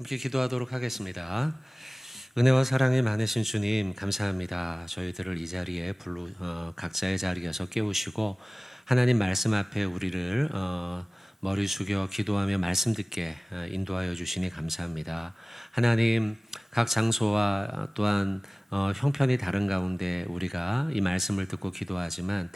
함께 기도하도록 하겠습니다. 은혜와 사랑이 많으신 주님 감사합니다. 저희들을 이 자리에 각자의 자리에서 깨우시고 하나님 말씀 앞에 우리를 머리 숙여 기도하며 말씀 듣게 인도하여 주시니 감사합니다. 하나님 각 장소와 또한 형편이 다른 가운데 우리가 이 말씀을 듣고 기도하지만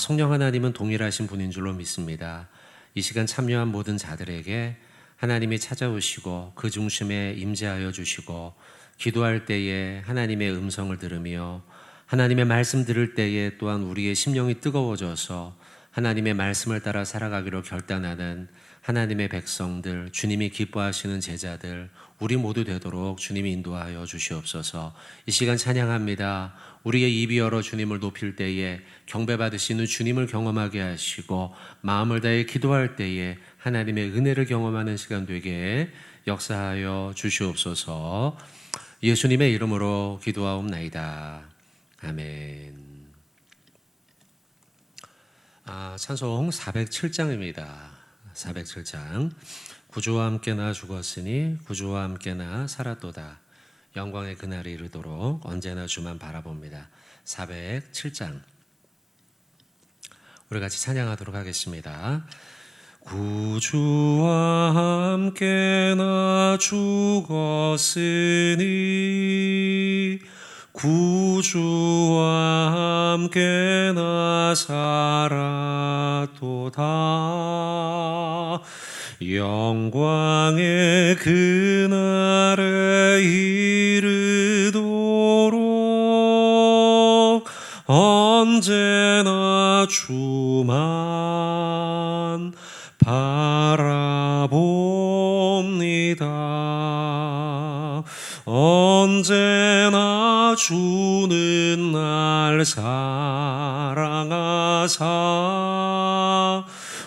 성령 하나님은 동일하신 분인 줄로 믿습니다. 이 시간 참여한 모든 자들에게 하나님이 찾아오시고 그 중심에 임재하여 주시고 기도할 때에 하나님의 음성을 들으며 하나님의 말씀 들을 때에 또한 우리의 심령이 뜨거워져서 하나님의 말씀을 따라 살아가기로 결단하는 하나님의 백성들, 주님이 기뻐하시는 제자들 우리 모두 되도록 주님이 인도하여 주시옵소서. 이 시간 찬양합니다. 우리의 입이 열어 주님을 높일 때에 경배받으시는 주님을 경험하게 하시고 마음을 다해 기도할 때에 하나님의 은혜를 경험하는 시간 되게 역사하여 주시옵소서. 예수님의 이름으로 기도하옵나이다. 아멘. 찬송 407장입니다. 407장. 구주와 함께나 죽었으니 구주와 함께나 살았도다. 영광의 그날이 이르도록 언제나 주만 바라봅니다. 407장. 우리 같이 찬양하도록 하겠습니다. 구주와 함께나 죽었으니 구주와 함께나 살았도다. 영광의 그날에 이르도록 언제나 주만 바라봅니다. 언제나 주는 날 사랑하사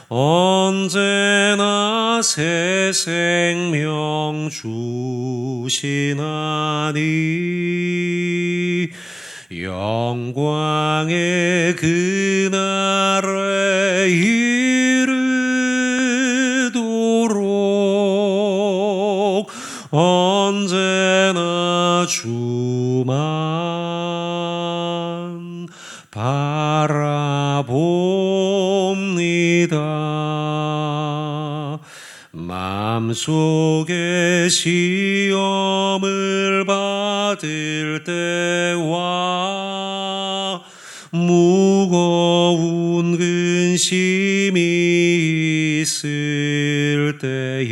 언제나 새 생명 주시나니 영광의 그날에 이르도록 언제나 주만 바라봅니다. 마음속에 시험을 받을 때와 무거운 근심이 있을 때에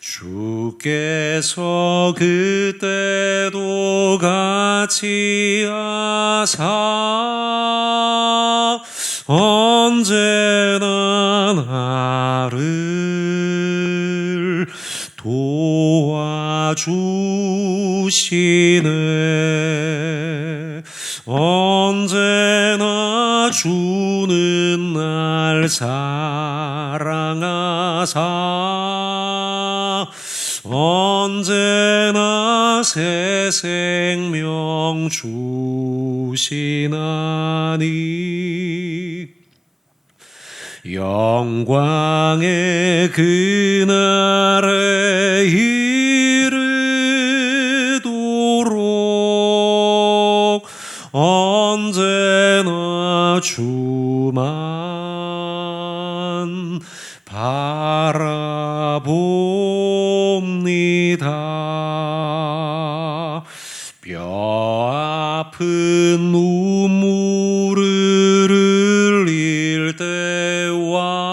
주께서 그때도 같이 하사 언제나 나를 도와주시네. 언제나 주는 날 사랑하사 언제나 새 생명 주시나니 영광의 그날에 이르도록 언제나 주만 바라봅니다. 뼈 아픈 눈물을 흘릴 때와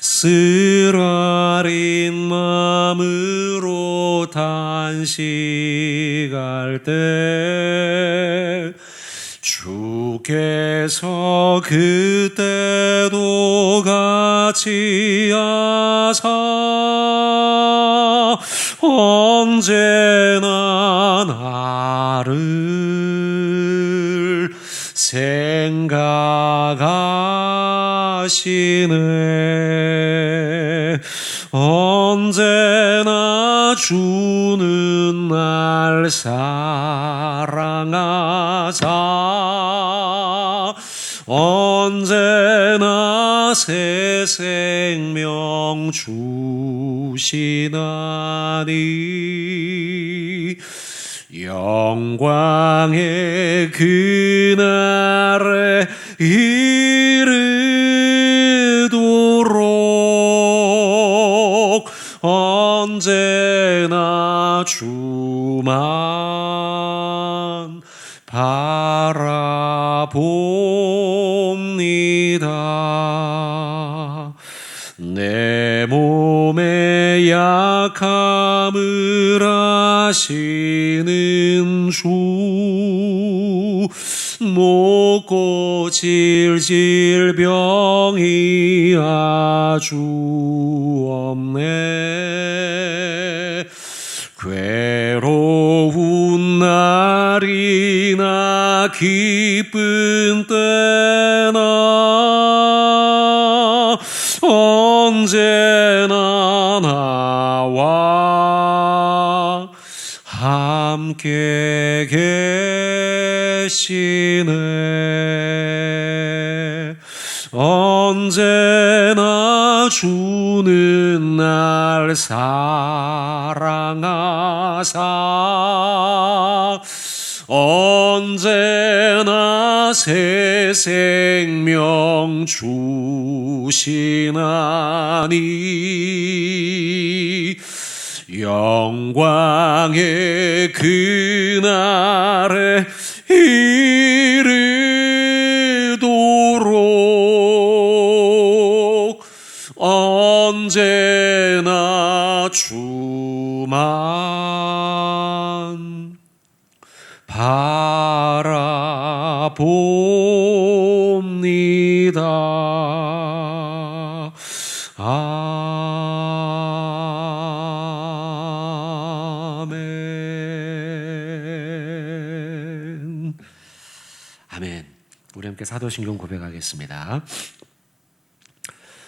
쓰라린 마음으로 단식할 때 주께서 그때도 같이 하사 언제나 나를 생각하시네. 언제나 주는 날 사랑하사 언제나 새 생명 주시나니 영광의 그날에 이르도록 언제나 주만 바라봅니다. 내 몸의 약함을 아시는 주, 못 고칠 질병이 아주 없네. 괴로운 날이나 기쁜 때나 언제나 나와 함께 계시네. 언제나 주는 날 사랑하사 언제나 새 생명 주시나니 영광의 그날에 이르도록 언제나 주만 바라봅니다. 아멘. 아멘. 우리 함께 사도신경 고백하겠습니다.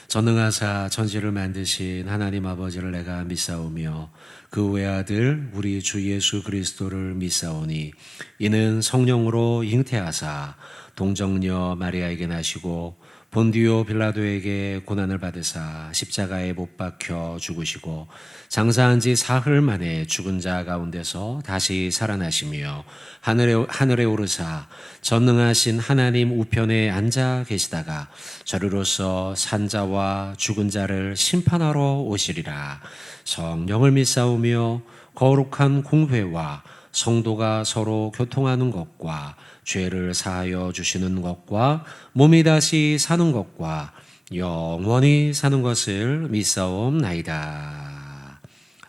전능하사 천지를 만드신 하나님 아버지를 내가 믿사오며 그 외아들 우리 주 예수 그리스도를 믿사오니 이는 성령으로 잉태하사 동정녀 마리아에게 나시고 본디오 빌라도에게 고난을 받으사 십자가에 못 박혀 죽으시고 장사한 지 사흘 만에 죽은 자 가운데서 다시 살아나시며 하늘에 오르사 전능하신 하나님 우편에 앉아 계시다가 저리로서 산자와 죽은 자를 심판하러 오시리라. 성령을 믿사오며 거룩한 공회와 성도가 서로 교통하는 것과 죄를 사하여 주시는 것과 몸이 다시 사는 것과 영원히 사는 것을 믿사옵나이다.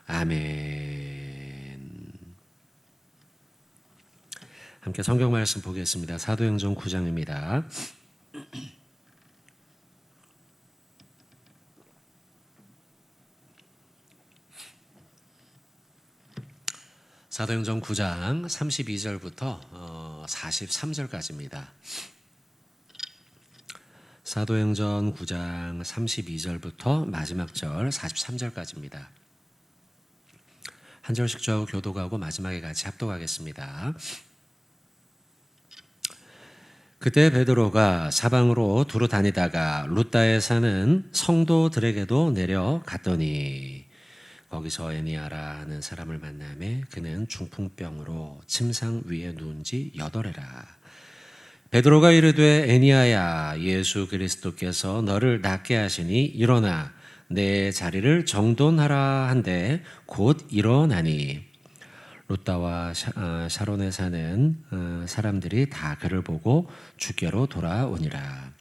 아멘. 함께 성경 말씀 보겠습니다. 사도행전 9장입니다. 사도행전 9장 32절부터 43절까지입니다. 사도행전 9장 32절부터 마지막 절 43절까지입니다. 한 절씩 저하고 교독하고 마지막에 같이 합독하겠습니다. 그때 베드로가 사방으로 두루 다니다가 룻다에 사는 성도들에게도 내려갔더니 거기서 에니아라는 사람을 만나매 그는 중풍병으로 침상 위에 누운 지 8해라. 베드로가 이르되 에니아야 예수 그리스도께서 너를 낫게 하시니 일어나 내 자리를 정돈하라 한데 곧 일어나니 룻다와 샤론에 사는 사람들이 다 그를 보고 주께로 돌아오니라.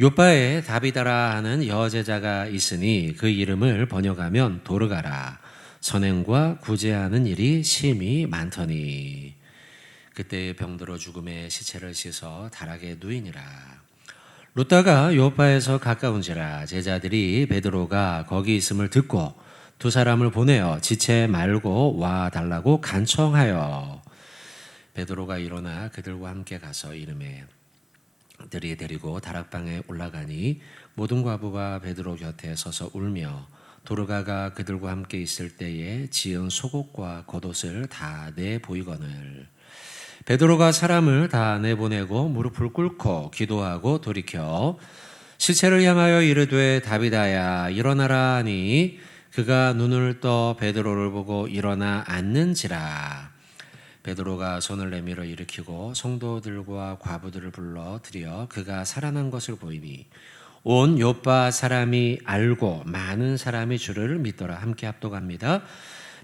요바에 다비다라 하는 여제자가 있으니 그 이름을 번역하면 도르가라. 선행과 구제하는 일이 심히 많더니 그때 병들어 죽음의 시체를 씻어 다락에 누이니라. 룻다가 요바에서 가까운지라 제자들이 베드로가 거기 있음을 듣고 두 사람을 보내어 지체 말고 와 달라고 간청하여 베드로가 일어나 그들과 함께 가서 이르매 들이 데리고 다락방에 올라가니 모든 과부가 베드로 곁에 서서 울며 도르가가 그들과 함께 있을 때에 지은 속옷과 겉옷을 다 내보이거늘 베드로가 사람을 다 내보내고 무릎을 꿇고 기도하고 돌이켜 시체를 향하여 이르되 다비다야 일어나라 하니 그가 눈을 떠 베드로를 보고 일어나 앉는지라. 베드로가 손을 내밀어 일으키고 성도들과 과부들을 불러 들여 그가 살아난 것을 보이니 온 요파 사람이 알고 많은 사람이 주를 믿더라. 함께 합독합니다.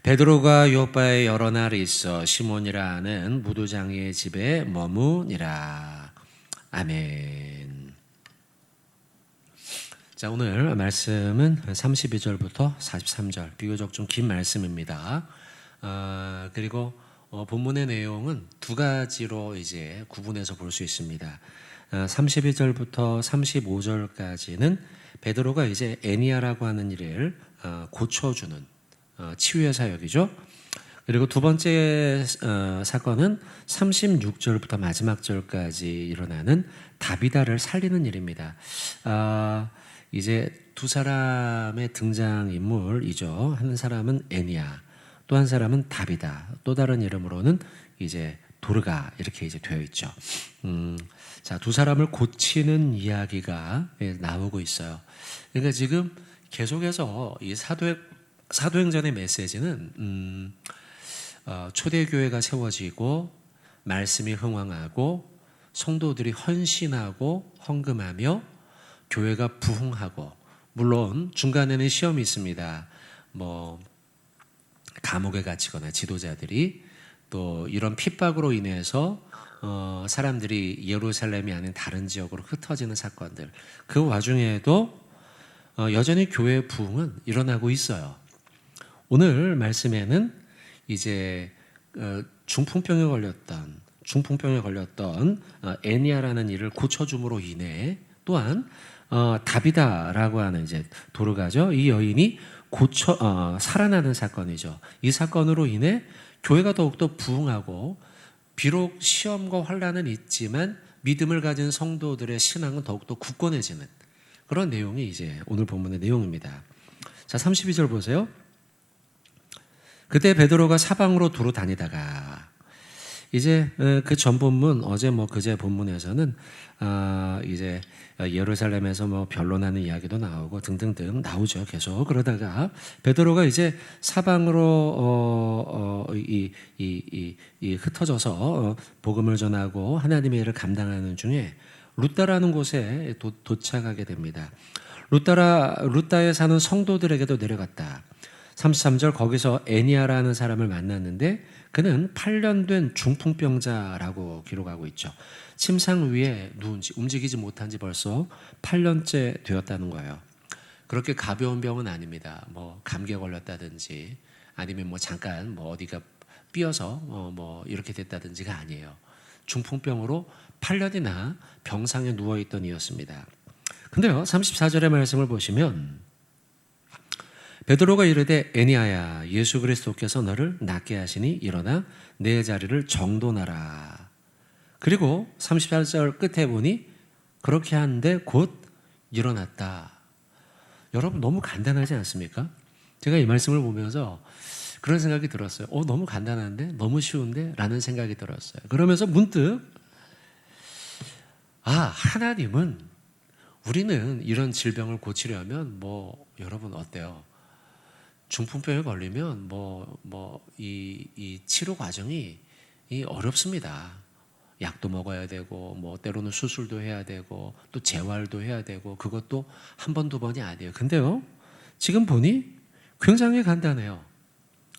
베드로가 요파에 여러 날 있어 시몬이라 하는 무두장이의 집에 머무니라. 아멘. 자, 오늘 말씀은 32절부터 43절, 비교적 좀 긴 말씀입니다. 그리고 본문의 내용은 두 가지로 이제 구분해서 볼 수 있습니다. 32절부터 35절까지는 베드로가 이제 애니아라고 하는 일을 고쳐주는 치유의 사역이죠. 그리고 두 번째 사건은 36절부터 마지막 절까지 일어나는 다비다를 살리는 일입니다. 이제 두 사람의 등장인물이죠. 한 사람은 애니아, 또 한 사람은 다비다, 또 다른 이름으로는 이제 도르가 이렇게 이제 되어 있죠. 자, 두 사람을 고치는 이야기가 나오고 있어요. 그러니까 지금 계속해서 이 사도행전의 메시지는 초대교회가 세워지고 말씀이 흥왕하고 성도들이 헌신하고 헌금하며 교회가 부흥하고, 물론 중간에는 시험이 있습니다. 뭐 감옥에 갇히거나 지도자들이 또 이런 핍박으로 인해서 사람들이 예루살렘이 아닌 다른 지역으로 흩어지는 사건들, 그 와중에도 여전히 교회의 부흥은 일어나고 있어요. 오늘 말씀에는 이제 중풍병에 걸렸던 애니아라는 이를 고쳐줌으로 인해, 또한 다비다라고 하는 이제 도르가죠, 이 여인이 살아나는 사건이죠. 이 사건으로 인해 교회가 더욱더 부흥하고, 비록 시험과 환난은 있지만 믿음을 가진 성도들의 신앙은 더욱더 굳건해지는 그런 내용이 이제 오늘 본문의 내용입니다. 자, 32절 보세요. 그때 베드로가 사방으로 두루 다니다가, 이제 그 전 본문, 어제 그제 본문에서는 이제 예루살렘에서 변론하는 이야기도 나오고 등등등 나오죠. 계속 그러다가 베드로가 이제 사방으로 흩어져서 복음을 전하고 하나님의 일을 감당하는 중에 루다라는 곳에 도착하게 됩니다. 루다에 사는 성도들에게도 내려갔다. 33절, 거기서 애니아라는 사람을 만났는데 그는 8년 된 중풍병자라고 기록하고 있죠. 침상 위에 누운지 움직이지 못한 지 벌써 8년째 되었다는 거예요. 그렇게 가벼운 병은 아닙니다. 감기에 걸렸다든지 아니면 잠깐 어디가 삐어서 이렇게 됐다든지가 아니에요. 중풍병으로 8년이나 병상에 누워있던 이였습니다. 근데요, 34절의 말씀을 보시면 베드로가 이르되 애니아야, 예수 그리스도께서 너를 낫게 하시니 일어나 내 자리를 정돈하라. 그리고 34절 끝에 보니 그렇게 하는데 곧 일어났다. 여러분, 너무 간단하지 않습니까? 제가 이 말씀을 보면서 그런 생각이 들었어요. 너무 간단한데? 너무 쉬운데? 라는 생각이 들었어요. 그러면서 문득 하나님은, 우리는 이런 질병을 고치려면 여러분 어때요? 중풍병에 걸리면 이 치료 과정이 어렵습니다. 약도 먹어야 되고 때로는 수술도 해야 되고 또 재활도 해야 되고, 그것도 한 번, 두 번이 아니에요. 근데요, 지금 보니 굉장히 간단해요.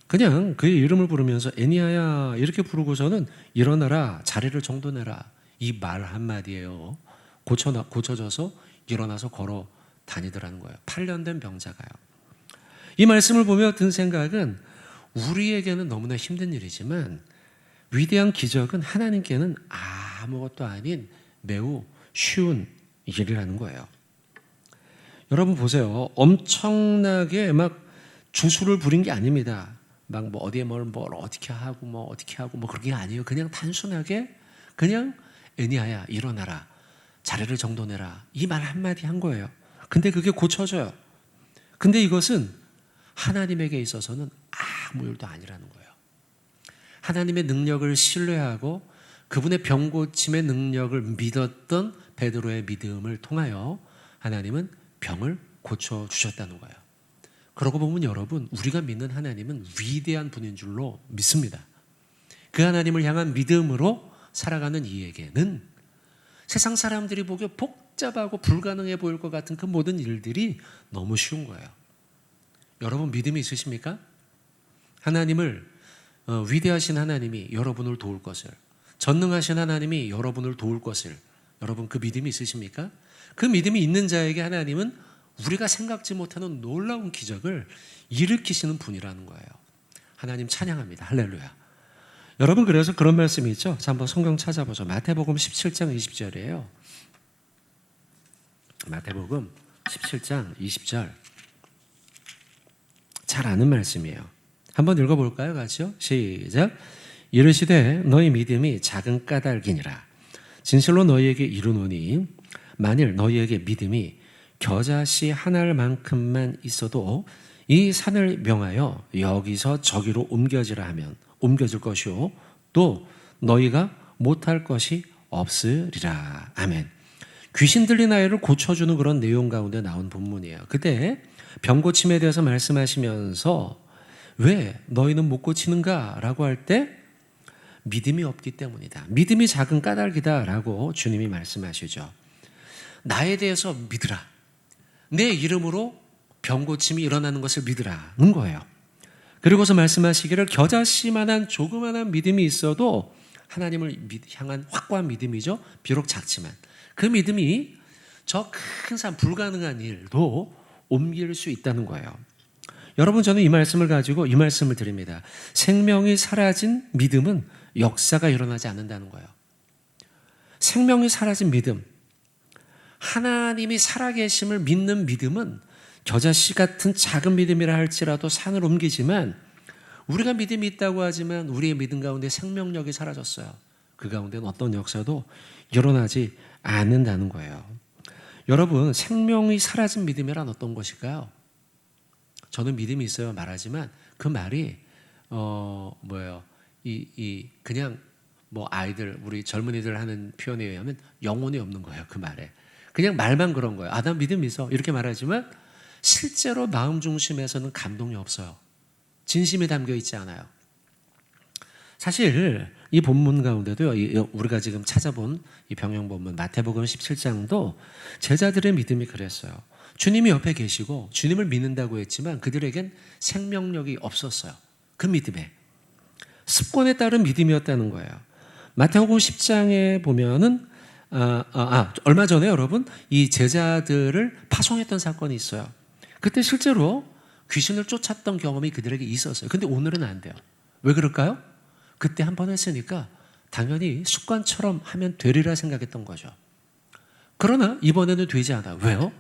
그냥 그의 이름을 부르면서 애니아야 이렇게 부르고서는 일어나라, 자리를 정돈해라, 이 말 한마디예요. 고쳐져서 일어나서 걸어 다니더라는 거예요. 8년 된 병자가요. 이 말씀을 보며 든 생각은, 우리에게는 너무나 힘든 일이지만 위대한 기적은 하나님께는 아무것도 아닌 매우 쉬운 일이라는 거예요. 여러분 보세요. 엄청나게 주술을 부린 게 아닙니다. 어디에 뭘 어떻게 하고 그런 게 아니에요. 그냥 단순하게 그냥 애니아야 일어나라, 자리를 정돈해라, 이 말 한마디 한 거예요. 근데 그게 고쳐져요. 근데 이것은 하나님에게 있어서는 아무 일도 아니라는 거예요. 하나님의 능력을 신뢰하고 그분의 병고침의 능력을 믿었던 베드로의 믿음을 통하여 하나님은 병을 고쳐주셨다는 거예요. 그러고 보면 여러분, 우리가 믿는 하나님은 위대한 분인 줄로 믿습니다. 그 하나님을 향한 믿음으로 살아가는 이에게는 세상 사람들이 보기에 복잡하고 불가능해 보일 것 같은 그 모든 일들이 너무 쉬운 거예요. 여러분 믿음이 있으십니까? 하나님을 위대하신 하나님이 여러분을 도울 것을, 전능하신 하나님이 여러분을 도울 것을, 여러분 그 믿음이 있으십니까? 그 믿음이 있는 자에게 하나님은 우리가 생각지 못하는 놀라운 기적을 일으키시는 분이라는 거예요. 하나님 찬양합니다. 할렐루야. 여러분 그래서 그런 말씀이 있죠. 자, 한번 성경 찾아보죠. 마태복음 17장 20절이에요. 마태복음 17장 20절. 잘 아는 말씀이에요. 한번 읽어볼까요? 같이요. 시작. 이르시되 너희 믿음이 작은 까닭이니라. 진실로 너희에게 이르노니 만일 너희에게 믿음이 겨자씨 하나만큼만 있어도 이 산을 명하여 여기서 저기로 옮겨지라 하면 옮겨질 것이요 또 너희가 못할 것이 없으리라. 아멘. 귀신 들린 아이를 고쳐주는 그런 내용 가운데 나온 본문이에요. 그때 병고침에 대해서 말씀하시면서 왜 너희는 못 고치는가? 라고 할 때 믿음이 없기 때문이다. 믿음이 작은 까닭이다 라고 주님이 말씀하시죠. 나에 대해서 믿으라. 내 이름으로 병고침이 일어나는 것을 믿으라는 거예요. 그리고서 말씀하시기를 겨자씨만한 조그만한 믿음이 있어도 하나님을 향한 확고한 믿음이죠. 비록 작지만 그 믿음이 저 큰 산 불가능한 일도 옮길 수 있다는 거예요. 여러분 저는 이 말씀을 가지고 이 말씀을 드립니다. 생명이 사라진 믿음은 역사가 일어나지 않는다는 거예요. 생명이 사라진 믿음, 하나님이 살아계심을 믿는 믿음은 겨자씨 같은 작은 믿음이라 할지라도 산을 옮기지만 우리가 믿음이 있다고 하지만 우리의 믿음 가운데 생명력이 사라졌어요. 그 가운데는 어떤 역사도 일어나지 않는다는 거예요. 여러분 생명이 사라진 믿음이란 어떤 것일까요? 저는 믿음이 있어요 말하지만 그 말이 그냥 뭐 아이들 우리 젊은이들 하는 표현에 의하면 영혼이 없는 거예요. 그 말에 그냥 말만 그런 거예요. 아, 난 믿음이 있어 이렇게 말하지만 실제로 마음 중심에서는 감동이 없어요. 진심이 담겨 있지 않아요. 사실 이 본문 가운데도요, 우리가 지금 찾아본 이 병영 본문 마태복음 17장도 제자들의 믿음이 그랬어요. 주님이 옆에 계시고 주님을 믿는다고 했지만 그들에겐 생명력이 없었어요. 그 믿음에 습관에 따른 믿음이었다는 거예요. 마태복음 10장에 보면은 얼마 전에 여러분 이 제자들을 파송했던 사건이 있어요. 그때 실제로 귀신을 쫓았던 경험이 그들에게 있었어요. 근데 오늘은 안 돼요. 왜 그럴까요? 그때 한 번 했으니까 당연히 습관처럼 하면 되리라 생각했던 거죠. 그러나 이번에는 되지 않아요. 왜요?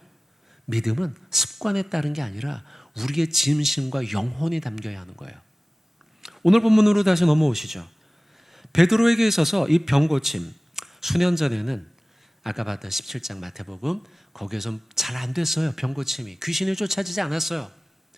믿음은 습관에 따른 게 아니라 우리의 진심과 영혼이 담겨야 하는 거예요. 오늘 본문으로 다시 넘어오시죠. 베드로에게 있어서 이 병고침 수년 전에는 아까 봤던 17장 마태복음 거기에서 잘 안 됐어요. 병고침이 귀신이 쫓아지지 않았어요.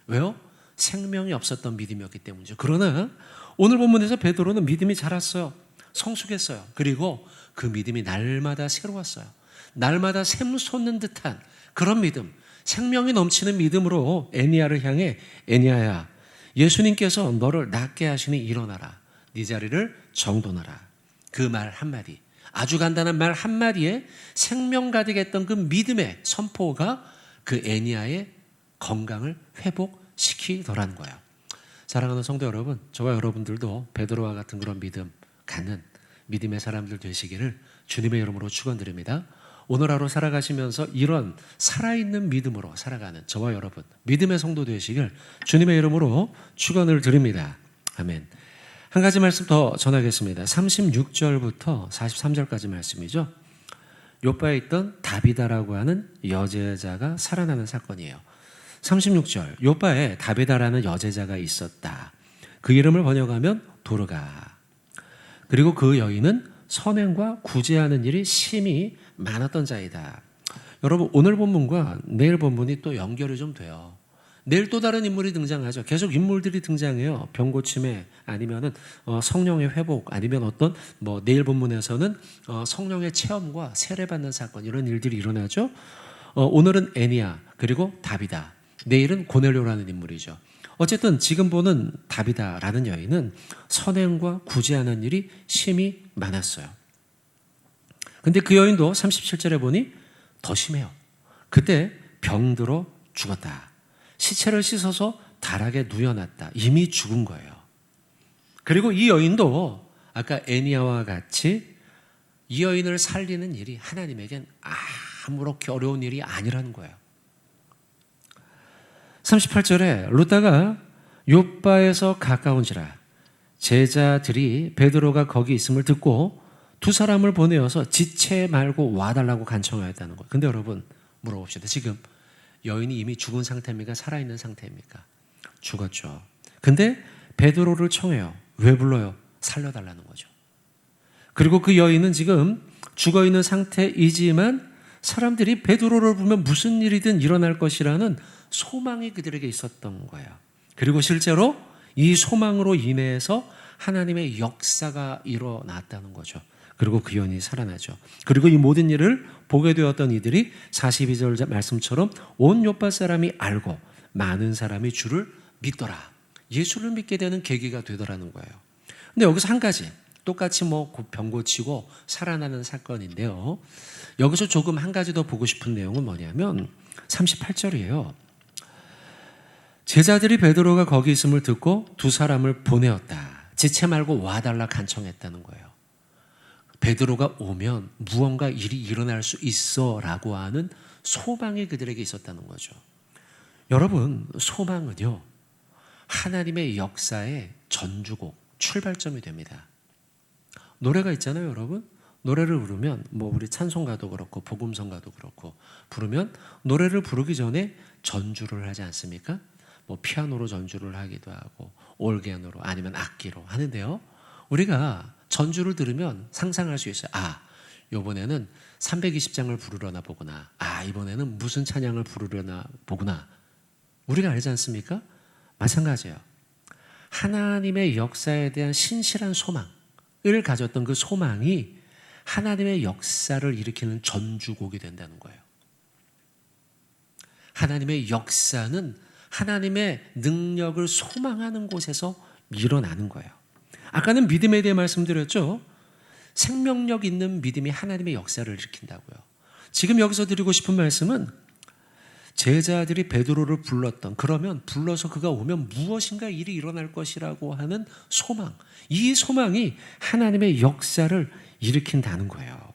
왜요? 생명이 없었던 믿음이었기 때문이죠. 그러나 오늘 본문에서 베드로는 믿음이 자랐어요. 성숙했어요. 그리고 그 믿음이 날마다 새로웠어요. 날마다 샘솟는 듯한 그런 믿음, 생명이 넘치는 믿음으로 애니야를 향해 애니야야, 예수님께서 너를 낫게 하시니 일어나라. 네 자리를 정돈하라. 그 말 한마디, 아주 간단한 말 한마디에 생명 가득했던 그 믿음의 선포가 그 애니야의 건강을 회복시키더라는 거예요. 사랑하는 성도 여러분, 저와 여러분들도 베드로와 같은 그런 믿음 갖는 믿음의 사람들 되시기를 주님의 이름으로 축원드립니다. 오늘 하루 살아가시면서 이런 살아있는 믿음으로 살아가는 저와 여러분 믿음의 성도 되시길 주님의 이름으로 축원을 드립니다. 아멘. 한 가지 말씀 더 전하겠습니다. 36절부터 43절까지 말씀이죠. 요바에 있던 다비다라고 하는 여제자가 살아나는 사건이에요. 36절, 요바에 다비다라는 여제자가 있었다. 그 이름을 번역하면 도르가. 그리고 그 여인은 선행과 구제하는 일이 심히 많았던 자이다. 여러분 오늘 본문과 내일 본문이 또 연결이 좀 돼요. 내일 또 다른 인물이 등장하죠. 계속 인물들이 등장해요. 병고침에 아니면은 성령의 회복 아니면 어떤 내일 본문에서는 성령의 체험과 세례받는 사건 이런 일들이 일어나죠. 오늘은 애니야 그리고 다비다, 내일은 고넬료라는 인물이죠. 어쨌든 지금 보는 다비다라는 여인은 선행과 구제하는 일이 심히 많았어요. 근데 그 여인도 37절에 보니 더 심해요. 그때 병들어 죽었다. 시체를 씻어서 다락에 누워놨다. 이미 죽은 거예요. 그리고 이 여인도 아까 애니야와 같이 이 여인을 살리는 일이 하나님에겐 아무렇게 어려운 일이 아니라는 거예요. 38절에 루다가 욥바에서 가까운지라 제자들이 베드로가 거기 있음을 듣고 두 사람을 보내어서 지체 말고 와달라고 간청하였다는 거예요. 근데 여러분 물어봅시다. 지금 여인이 이미 죽은 상태입니까? 살아있는 상태입니까? 죽었죠. 근데 베드로를 청해요. 왜 불러요? 살려달라는 거죠. 그리고 그 여인은 지금 죽어있는 상태이지만 사람들이 베드로를 보면 무슨 일이든 일어날 것이라는 소망이 그들에게 있었던 거예요. 그리고 실제로 이 소망으로 인해서 하나님의 역사가 일어났다는 거죠. 그리고 그 여인이 살아나죠. 그리고 이 모든 일을 보게 되었던 이들이 42절 말씀처럼 온 요파 사람이 알고 많은 사람이 주를 믿더라. 예수를 믿게 되는 계기가 되더라는 거예요. 근데 여기서 한 가지, 똑같이 병 고치고 살아나는 사건인데요. 여기서 조금 한 가지 더 보고 싶은 내용은 뭐냐면 38절이에요. 제자들이 베드로가 거기 있음을 듣고 두 사람을 보내었다. 지체 말고 와달라 간청했다는 거예요. 베드로가 오면 무언가 일이 일어날 수 있어라고 하는 소망이 그들에게 있었다는 거죠. 여러분, 소망은요, 하나님의 역사의 전주곡, 출발점이 됩니다. 노래가 있잖아요, 여러분. 노래를 부르면 우리 찬송가도 그렇고 복음성가도 그렇고 부르면 노래를 부르기 전에 전주를 하지 않습니까? 피아노로 전주를 하기도 하고 올게노로 아니면 악기로 하는데요. 우리가 전주를 들으면 상상할 수 있어요. 이번에는 320장을 부르려나 보구나. 이번에는 무슨 찬양을 부르려나 보구나. 우리가 알지 않습니까? 마찬가지예요. 하나님의 역사에 대한 신실한 소망을 가졌던 그 소망이 하나님의 역사를 일으키는 전주곡이 된다는 거예요. 하나님의 역사는 하나님의 능력을 소망하는 곳에서 일어나는 거예요. 아까는 믿음에 대해 말씀드렸죠. 생명력 있는 믿음이 하나님의 역사를 일으킨다고요. 지금 여기서 드리고 싶은 말씀은 제자들이 베드로를 그러면 불러서 그가 오면 무엇인가 일이 일어날 것이라고 하는 소망, 이 소망이 하나님의 역사를 일으킨다는 거예요.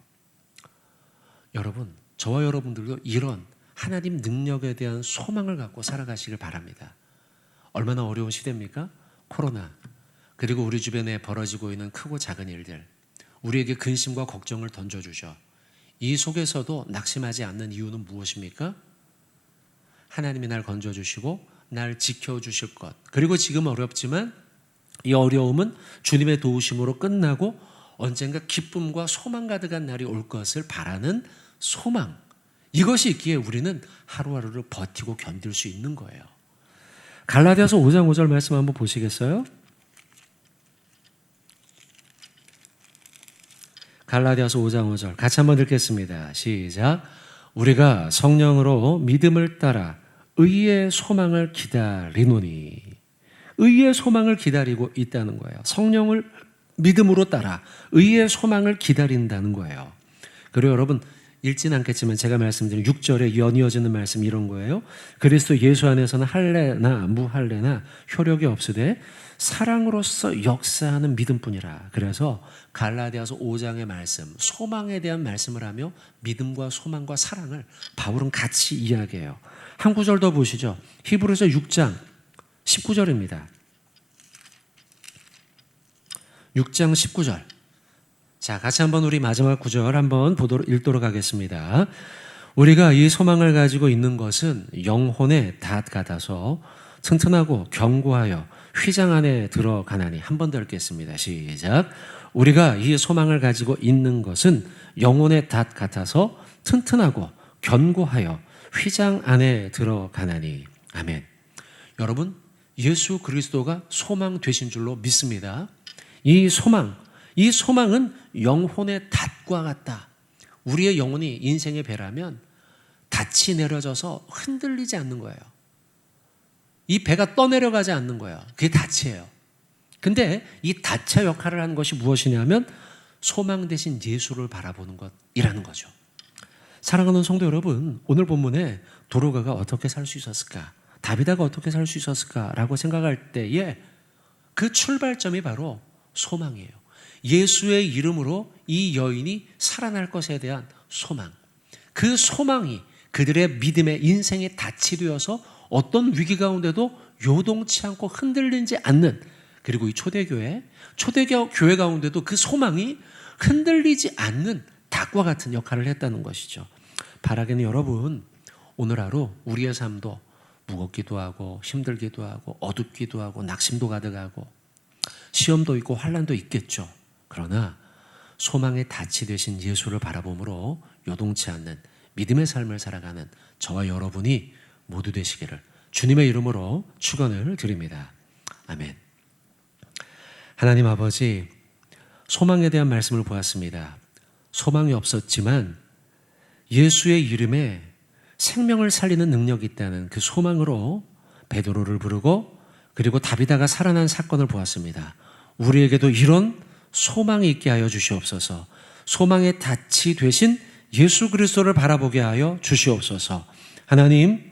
여러분, 저와 여러분들도 이런 하나님 능력에 대한 소망을 갖고 살아가시길 바랍니다. 얼마나 어려운 시대입니까? 코로나, 그리고 우리 주변에 벌어지고 있는 크고 작은 일들, 우리에게 근심과 걱정을 던져주죠. 이 속에서도 낙심하지 않는 이유는 무엇입니까? 하나님이 날 건져주시고 날 지켜주실 것, 그리고 지금 어렵지만 이 어려움은 주님의 도우심으로 끝나고 언젠가 기쁨과 소망 가득한 날이 올 것을 바라는 소망, 이것이 있기에 우리는 하루하루를 버티고 견딜 수 있는 거예요. 갈라디아서 5장 5절 말씀 한번 보시겠어요? 갈라디아서 5장 5절 같이 한번 읽겠습니다. 시작. 우리가 성령으로 믿음을 따라 의의 소망을 기다리노니, 의의 소망을 기다리고 있다는 거예요. 성령을 믿음으로 따라 의의 소망을 기다린다는 거예요. 그리고 여러분, 읽지는 않겠지만 제가 말씀드린 6절에 연이어지는 말씀이 이런 거예요. 그리스도 예수 안에서는 할례나 무할례나 효력이 없으되 사랑으로서 역사하는 믿음뿐이라. 그래서 갈라디아서 5장의 말씀, 소망에 대한 말씀을 하며 믿음과 소망과 사랑을 바울은 같이 이야기해요. 한 구절 더 보시죠. 히브리서 6장 19절입니다. 6장 19절. 자, 같이 한번 우리 마지막 구절 한번 읽도록 하겠습니다. 우리가 이 소망을 가지고 있는 것은 영혼의 닷 같아서 튼튼하고 견고하여 휘장 안에 들어가나니. 한 번 더 읽겠습니다. 시작. 우리가 이 소망을 가지고 있는 것은 영혼의 닷 같아서 튼튼하고 견고하여 휘장 안에 들어가나니. 아멘. 여러분, 예수 그리스도가 소망 되신 줄로 믿습니다. 이 소망은 영혼의 닷과 같다. 우리의 영혼이 인생의 배라면 닻이 내려져서 흔들리지 않는 거예요. 이 배가 떠내려가지 않는 거예요. 그게 닻이에요. 근데 이 닻의 역할을 하는 것이 무엇이냐면 소망 대신 예수를 바라보는 것이라는 거죠. 사랑하는 성도 여러분, 오늘 본문에 도로가가 어떻게 살 수 있었을까? 다비다가 어떻게 살 수 있었을까라고 생각할 때에 그 출발점이 바로 소망이에요. 예수의 이름으로 이 여인이 살아날 것에 대한 소망. 그 소망이 그들의 믿음의 인생의 닻이 되어서 어떤 위기 가운데도 요동치 않고 흔들리지 않는, 그리고 이 초대교회 가운데도 그 소망이 흔들리지 않는 닭과 같은 역할을 했다는 것이죠. 바라기는 여러분, 오늘 하루 우리의 삶도 무겁기도 하고 힘들기도 하고 어둡기도 하고 낙심도 가득하고 시험도 있고 환난도 있겠죠. 그러나 소망의 닻이 되신 예수를 바라봄으로 요동치 않는 믿음의 삶을 살아가는 저와 여러분이 모두 되시기를 주님의 이름으로 축원을 드립니다. 아멘. 하나님 아버지, 소망에 대한 말씀을 보았습니다. 소망이 없었지만 예수의 이름에 생명을 살리는 능력이 있다는 그 소망으로 베드로를 부르고 그리고 다비다가 살아난 사건을 보았습니다. 우리에게도 이런 소망이 있게 하여 주시옵소서. 소망의 닻이 되신 예수 그리스도를 바라보게 하여 주시옵소서. 하나님,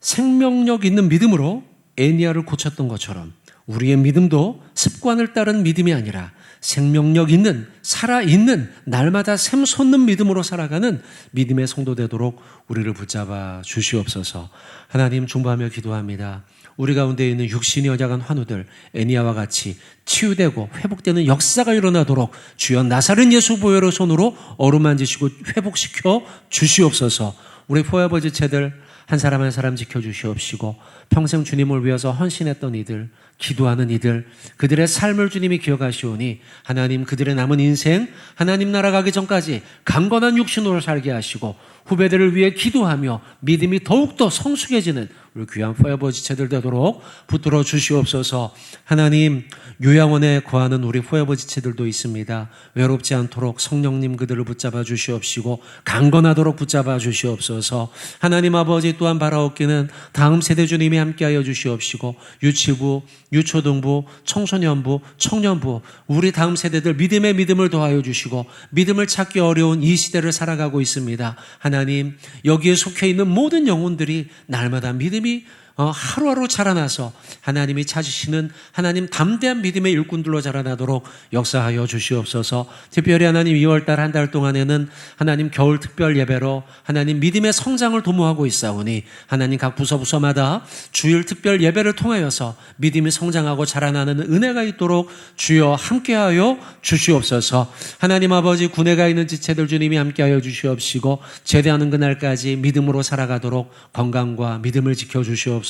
생명력 있는 믿음으로 애니야를 고쳤던 것처럼 우리의 믿음도 습관을 따른 믿음이 아니라 생명력 있는, 살아있는, 날마다 샘솟는 믿음으로 살아가는 믿음의 성도 되도록 우리를 붙잡아 주시옵소서. 하나님, 중보하며 기도합니다. 우리 가운데 있는 육신이 어작한 환우들 애니야와 같이 치유되고 회복되는 역사가 일어나도록 주여 나사렛 예수 보혈의 손으로 어루만지시고 회복시켜 주시옵소서. 우리 포야버지 채들 한 사람 한 사람 지켜주시옵시고 평생 주님을 위해서 헌신했던 이들, 기도하는 이들, 그들의 삶을 주님이 기억하시오니 하나님 그들의 남은 인생 하나님 나라 가기 전까지 강건한 육신으로 살게 하시고 후배들을 위해 기도하며 믿음이 더욱더 성숙해지는 우리 귀한 포야버지체들 되도록 붙들어 주시옵소서. 하나님, 요양원에 거하는 우리 포야버지체들도 있습니다. 외롭지 않도록 성령님 그들을 붙잡아 주시옵시고 강건하도록 붙잡아 주시옵소서. 하나님 아버지, 또한 바라옵기는 다음 세대 주님이 함께하여 주시옵시고 유치부, 유초등부, 청소년부, 청년부 우리 다음 세대들 믿음의 믿음을 더하여 주시고 믿음을 찾기 어려운 이 시대를 살아가고 있습니다. 하나님, 여기에 속해 있는 모든 영혼들이 날마다 믿음이 하루하루 자라나서 하나님이 찾으시는 하나님 담대한 믿음의 일꾼들로 자라나도록 역사하여 주시옵소서. 특별히 하나님 2월달 한 달 동안에는 하나님 겨울 특별 예배로 하나님 믿음의 성장을 도모하고 있사오니 하나님 각 부서마다 주일 특별 예배를 통하여서 믿음이 성장하고 자라나는 은혜가 있도록 주여 함께하여 주시옵소서. 하나님 아버지, 군에 가 있는 지체들 주님이 함께하여 주시옵시고 제대하는 그날까지 믿음으로 살아가도록 건강과 믿음을 지켜주시옵소서.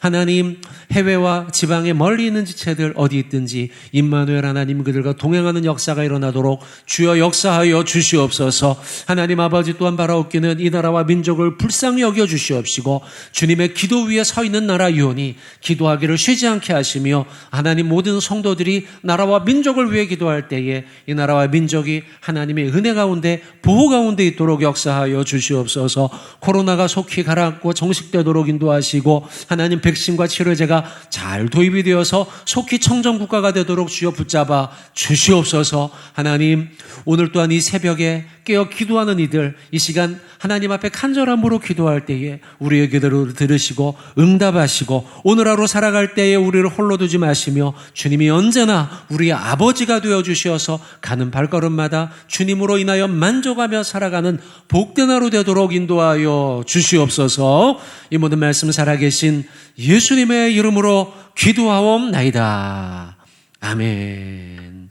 하나님, 해외와 지방에 멀리 있는 지체들 어디 있든지 임마누엘 하나님 그들과 동행하는 역사가 일어나도록 주여 역사하여 주시옵소서. 하나님 아버지, 또한 바라옵기는 이 나라와 민족을 불쌍히 여겨 주시옵시고 주님의 기도 위에 서 있는 나라 유언이 기도하기를 쉬지 않게 하시며 하나님 모든 성도들이 나라와 민족을 위해 기도할 때에 이 나라와 민족이 하나님의 은혜 가운데 보호 가운데 있도록 역사하여 주시옵소서. 코로나가 속히 가라앉고 정식되도록 인도하시고 하나님 백신과 치료제가 잘 도입이 되어서 속히 청정국가가 되도록 주여 붙잡아 주시옵소서. 하나님, 오늘 또한 이 새벽에 깨어 기도하는 이들, 이 시간 하나님 앞에 간절함으로 기도할 때에 우리의 기도를 들으시고 응답하시고 오늘 하루 살아갈 때에 우리를 홀로 두지 마시며 주님이 언제나 우리의 아버지가 되어주셔서 가는 발걸음마다 주님으로 인하여 만족하며 살아가는 복된 하루 되도록 인도하여 주시옵소서. 이 모든 말씀 살아계신 예수님의 이름으로 기도하옵나이다. 아멘.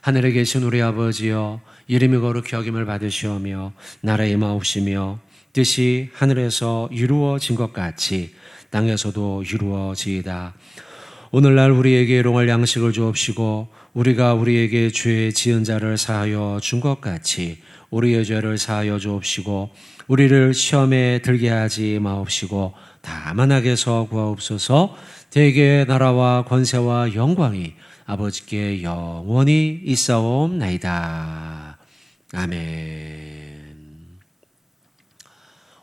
하늘에 계신 우리 아버지여, 이름이 거룩히 여김을 받으시오며 나라의 임하옵시며 뜻이 하늘에서 이루어진 것 같이 땅에서도 이루어지이다. 오늘날 우리에게 일용할 양식을 주옵시고 우리가 우리에게 죄 지은 자를 사하여 준 것 같이 우리의 죄를 사하여 주옵시고 우리를 시험에 들게 하지 마옵시고 다만 악에서 구하옵소서. 대개의 나라와 권세와 영광이 아버지께 영원히 있사옵나이다. 아멘.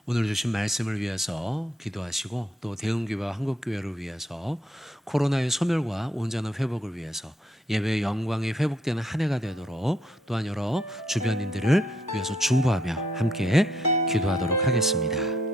오늘 주신 말씀을 위해서 기도하시고 또 대흥교회와 한국교회를 위해서 코로나의 소멸과 온전한 회복을 위해서 예배의 영광이 회복되는 한 해가 되도록 또한 여러 주변인들을 위해서 중보하며 함께 기도하도록 하겠습니다.